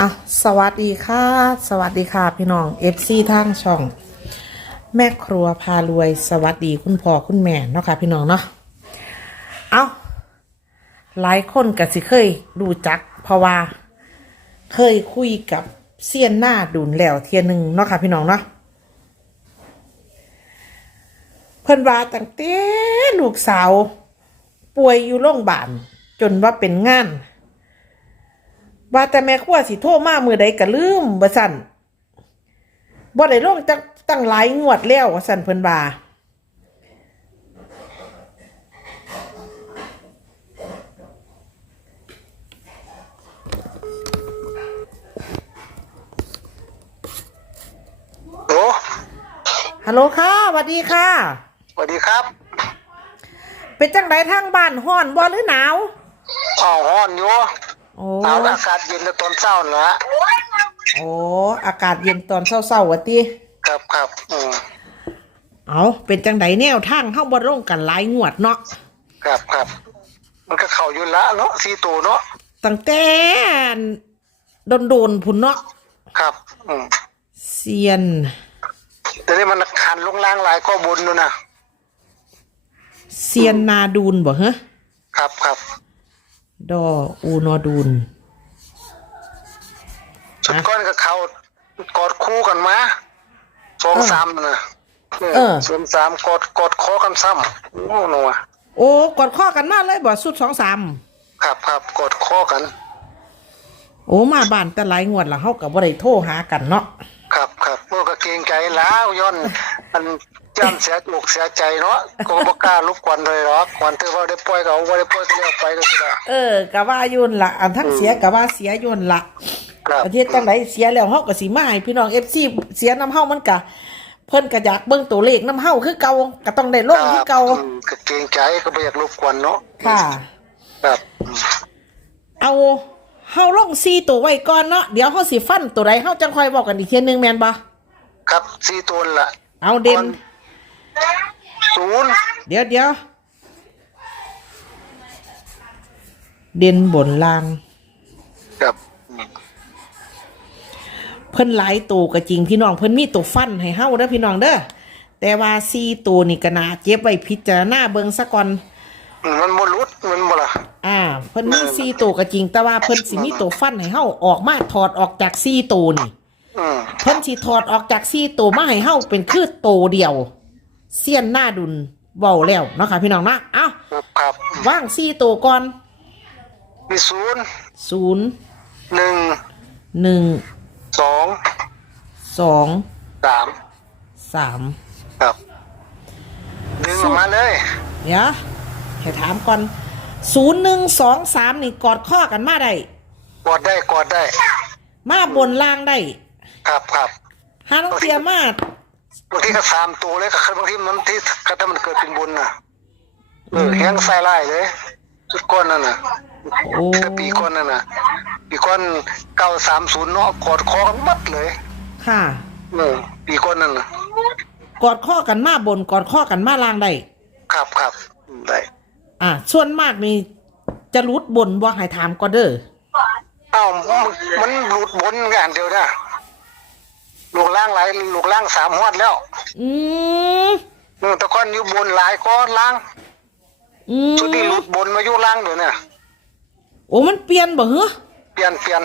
อะสวัสดีค่ะ สวัสดีค่ะพี่น้อง FC ทางช่อง แม่ครัวพารวย สวัสดีคุณพ่อคุณแม่เนาะค่ะพี่น้องเนาะเอาหลายคนก็สิเคยดูจัก เพราะว่า เคยคุยกับเซียนหน้าดุนแล้วเทียหนึ่งเนาะค่ะพี่น้องเนาะเพิ่นว่าตั้งแต่ลูกสาว ป่วยอยู่โรงพยาบาลจนว่าเป็นงาน ว่าแต่แม่ครัวสิโทรมามือใดก็ลืมบ่สั่นบ่ได้ลงตั้งตั้งหลายงวดแล้วว่าสั่นเพิ่นว่าโอ้ฮัลโหลค่ะสวัสดีค่ะสวัสดีครับ เป็นจังไดทางบ้านฮ้อนบ่หรือหนาวอ้าวฮ้อนอยู่โอ้ หนาวอากาศเย็นในตอนเช้านะโอ้อากาศเย็นตอนเช้าๆว่าติครับครับอืมเอาเป็นจังไดแนวทางเฮาบ่ลงกันหลายงวดเนาะครับครับมันก็เข้าอยู่ละเนาะสี่ตัวเนาะตั้งแต่โดนๆพุ่นเนาะครับ อืมเซียน แต่นี่มันหันลงล่างหลายก็บนนู่นนะเซียนนาดูนบ่ฮะครับครับ ดออูนอดูนสุดก้อนก็เขากอดคู่กันมาสองสามนะเออส่วนสามกอดกอดคอกันซ้ำโอ้หนัวโอ้กอดข้อกันมาเลยบ่สุดสองสามครับครับกอดคอกัน โอ้มาบ้านแต่หลายงวดละเฮากับบ่ได้โทรหากันเนาะครับครับโอ้ก็เกรงใจแล้วย้อนมัน จำเสียอกเสียใจเนาะก็บ่กล้ารบกวนเลยหรอกก่อนที่ว่าได้ปล่อยก็เอาบ่ได้ปล่อยก็เรียกไปเลยสิล่ะเออกะว่ายุ่นละอันทั้งเสียกะว่าเสียยุ่นละครับประเทศจังไดเสียแล้วเฮาก็สิมาให้พี่น้อง FC เสียน้ำเฮามันกะเพิ่นก็อยากเบิ่งตัวเลขน้ำเฮาคือเก่าก็ต้องได้ลงคือเก่าอืมก็เกรงใจก็บ่อยากรบกวนเนาะค่ะครับอืมเอาเฮาลง4ตัวไว้ก่อนเนาะเดี๋ยวเฮาสิฟันตัวใดเฮาจังค่อยบอกกันอีกเทียนึงแม่นบ่ครับสี่ตัวละเอาเด่น ศูนย์เดี๋ยวเดี๋ยวเด่นบนล่างครับอืมเพิ่นหลายตัวก็จริงพี่น้องเพิ่นมีตัวฟันให้เฮาเด้อพี่น้องเด้อแต่ว่าซีตัวนี่ก็น่าเก็บไว้พิจารณาเบิ่งซะก่อนอืมมันบ่หลุดมันบ่ล่ะอ่า เพิ่นมีซีตัวก็จริง แต่ว่าเพิ่นสิมีตัวฟันให้เฮาออกมาถอดออกจากซีตัวนี่อืมเพิ่นสิถอดออกจากซีตัวมาให้เฮาเป็นคือตัวเดียว เสี้ยนหน้าดุนเว้าแล้วเนาะค่ะพี่น้องนะเอ้าครับครับว่างซีตัวก่อนมีศูนย์ศูนย์หนึ่งหนึ่งสองสองสามสามครับ ดึงออกมาเลย เดี๋ยวให้ถามก่อนศูนย์หนึ่งสองสามนี่กอดข้อกันมาได้กดได้กดได้ มาบนล่างได้ ครับครับหาน้องเตียมา บางทีก็สามตัวเลยก็บางทีมันที่ถ้ามันเกิดเป็นบุญน่ะเออแห้งใส่ไล่เลยสุดก้อนนั่นน่ะโอ้ แต่ปีก้อนนั่นน่ะปีก้อนเก้าสามศูนย์เนาะกอดคอกันมัดเลยค่ะ เออปีก้อนนั่นน่ะกอดข้อกันมาบนกอดข้อกันมาล่างได้ครับครับได้อ่าส่วนมากนี่จะรุดบนว่าให้ถามก็เด้ออ้าวมันมันหลุดบนงานเดียวนะ ลูกล่างหลายลูกล่างสามหอดแล้วอืมเออแตะก้อนอยู่บนหลายก้อนล่างอืชุดนี้มหลุดบนมาอยู่ล่างเดี๋ยวเนี่ยโอ้มันเปลี่ยนบ่เหรอเปลี่ยนเปลี่ยน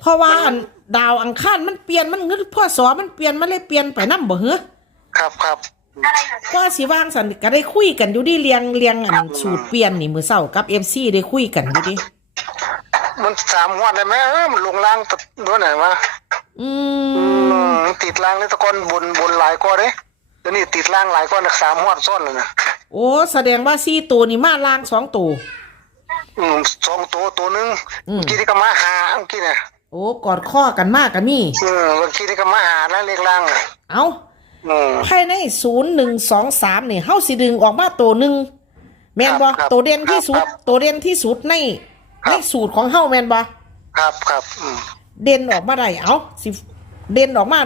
เพราะว่าอันดาวอังคารมันเปลี่ยนมันงึดพ่อสอมันเปลี่ยนมันเลยเปลี่ยนไปนํบ่เหรอครับครับก็สิว่างสันก็ได้คุยกันอยู่ดิเรียงเรียงอันสูตรเปลี่ยนนี่มือเศร้ากับ FC ได้คุยกันอยู่ดิมันสามหอดเลยไหมเออมันลงล่างด้วยไหนมา อืมอืมติดล่างเลยแตะก้อนบนบนหลายก้อนเด้เดี๋ยวนี้ติดล่างหลายก้อนสามหอดซ้อนเลยนะโอ้แสดงว่าซี่ตัวนี่มาล่างสองตัว อืมสองตัวตัวหนึงอืม เมื่อกี้นี่ก็มาหาเมื่อกี้เนี่ยโอ้กอดข้อกันมากกันนี่เออเมื่อกี้นี่ก็มาหาแล้วเลขล่างอะเอาอืม ภายในศูนย์หนึ่งสองสามนี่เฮาสิดึงออกมาตัวหนึ่งแม่นบ่ครับตัวเด่นที่สุด ครับตัวเด่นที่สุดในครับ ในสูตรของเฮาแม่นบ่ครับครับอืม เด่นออกมาได้เอาสิเด่นออกมา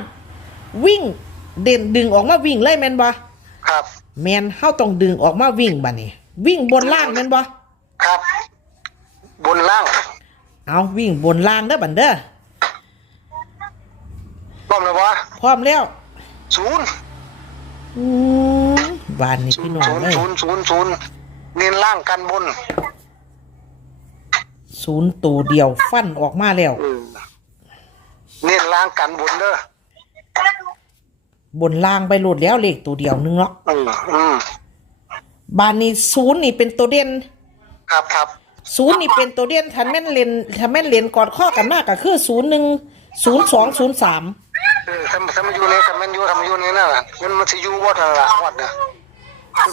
วิ่ง เด่นดึงออกมาวิ่งเลยแม่นบ่ครับแม่นเฮาต้องดึงออกมาวิ่งบัดนี้ วิ่งบนล่างแม่นบ่ครับ บนล่าง เอาวิ่งบนล่างเด้อบันเด้อพร้อมแล้ววะพร้อมแล้วศูนย์อืมบ้านนี่พี่น้องศูนย์เอ้ยศูนย์ศูนย์ศูนย์เน้นล่างกันบนศูนย์ตัวเดียวฟันออกมาแล้วเออ เน้นล่างกันบนเด้อบนล่างไปโหลดแล้วเลขตัวเดียวนึงเนาะเอออืมบ้านนี้ศูนย์นี่เป็นตัวเด่นครับครับศูนย์นี่เป็นตัวเด่นถ้าแม่นเลนถ้าแม่นเลนกอดข้อกันมากก็คือศูนย์หนึ่งศูนย์สองศูนย์สามเออทำทำมาอยู่ในทำมันอยู่ทำมาอยู่ในนั่นน่ะมันมันสิอยู่วัดนั่นล่ะวัดเนี่ย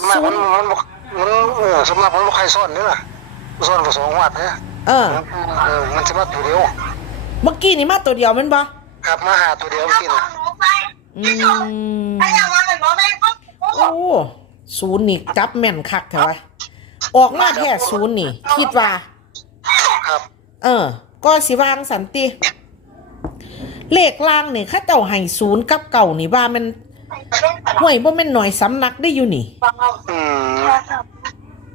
มันมันมันบ่มันเออสำหรับมันบ่ใครซ่อนนี่ล่ะซ่อนก็สองวัดเนี่ยเออเออมันสิมาตัวเดียว เมื่อกี้นี่มาตัวเดียวแมันบ่ครับมาหาตัวเดียวกินน่ะอืมโอ้ศูนย์นี่จับแม่นคักเถอะวะออกมาแค่ศูนย์นี่ คิดว่า ครับเออ ก็สิวางสันติ เลขล่างนี่เข้าเจ้าให้ศูนย์กับเก่านี่ว่ามันห่วยบ่แม่นหน่อยสำนักได้อยู่นี่ อืม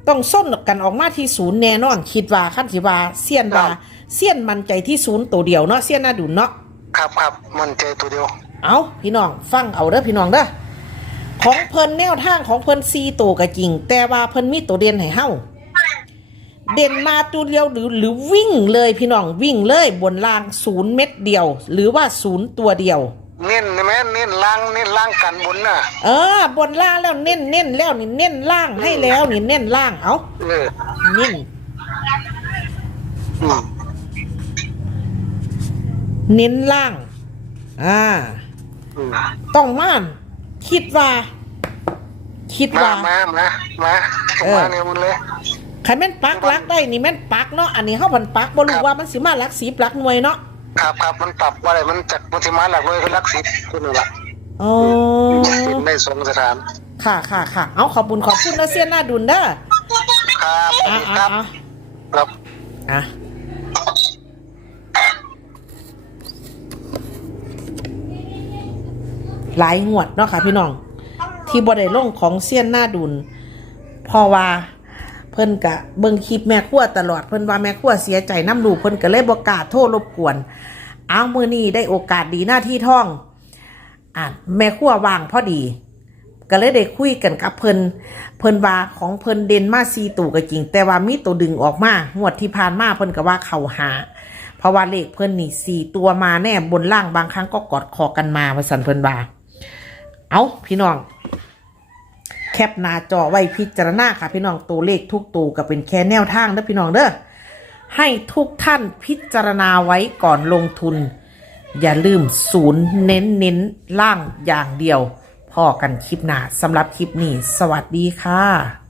ต้องส้นกันออกมาที่ศูนย์แน่นอน คิดว่าขั้นสิว่าเสี้ยนว่า เสี้ยนมันใจที่ศูนย์ตัวเดียวเนาะเสี้ยนน่าดุนเนาะครับครับมันใจตัวเดียว เอาพี่น้องฟังเอาเด้อพี่น้องเด้อของเพิ่นแนวทางของเพิ่นซีตัวก็จริง แต่ว่าเพิ่นมีตัวเด่นให้เฮาเด่นมาตัวเดียวหรือหรือวิ่งเลยพี่น้องวิ่งเลยบนล่างศูนย์เม็ดเดียว หรือว่าศูนย์ตัวเดียว เน้นใช่ไหมเน้นล่างเน้นล่างกันบนน่ะ เออบนล่างแล้วเน้นเน้นแล้วนี่เน้นล่างให้แล้วนี่เน้นล่างเอาเออเน้นอืม เน้นล่าง อ่าอืมต้องม่านคิดว่า คิดมาว่า มามามาเออ มาเนี่ยมันเลย ใครแม่นปักลักได้นี่แม่นปักเนาะอันนี้เฮาพันปักบ่รู้ว่ามันสิมาลักสีปลักหน่วยเนาะครับครับมันปรับว่าอะไรมันจากมันสิมาหลักเลยคือลักสิบตัวนึงละอ๋อเป็นในสองสถาน ค่ะค่ะค่ะเอาขอบคุณขอบคุณนะเสียนหน้าดุนเด้อครับอะคอะรับอะครับ อะ หลายงวดเนาะค่ะพี่น้อง ที่บ่ได้ลงของเสี้ยนหน้าดุนเพราะว่าเพิ่นกะเบิ่งคลิปแม่ครัวตลอดเพิ่นว่าแม่ครัวเสียใจน้ำลูกเพิ่นก็เลยบ่กล้าโทษรบกวน เอามื้อนี้ได้โอกาสดีหน้าที่ท่องอะแม่ครัวว่างพอดี ก็เลยได้คุยกันกับเพิ่นเพิ่นว่าของเพิ่นเด่นมาซีตู่ก็จริง แต่ว่ามีตัวดึงออกมางวดที่ผ่านมาเพิ่นก็ว่าเข้าหา เพราะว่าเลขเพิ่นนี่สี่ตัวมาแน่บนล่างบางครั้งก็กอดคอกันมาว่าสันเพิ่นว่า เอาพี่น้อง แคปหน้าจอไว้พิจารณาค่ะ พี่น้องตัวเลขทุกตัวก็เป็นแค่แนวทางเด้อพี่น้องเด้อให้ทุกท่านพิจารณาไว้ก่อนลงทุน อย่าลืมศูนย์เน้นเน้นล่างอย่างเดียวพอกันคลิปหน้าสำหรับคลิปนี้ สวัสดีค่ะ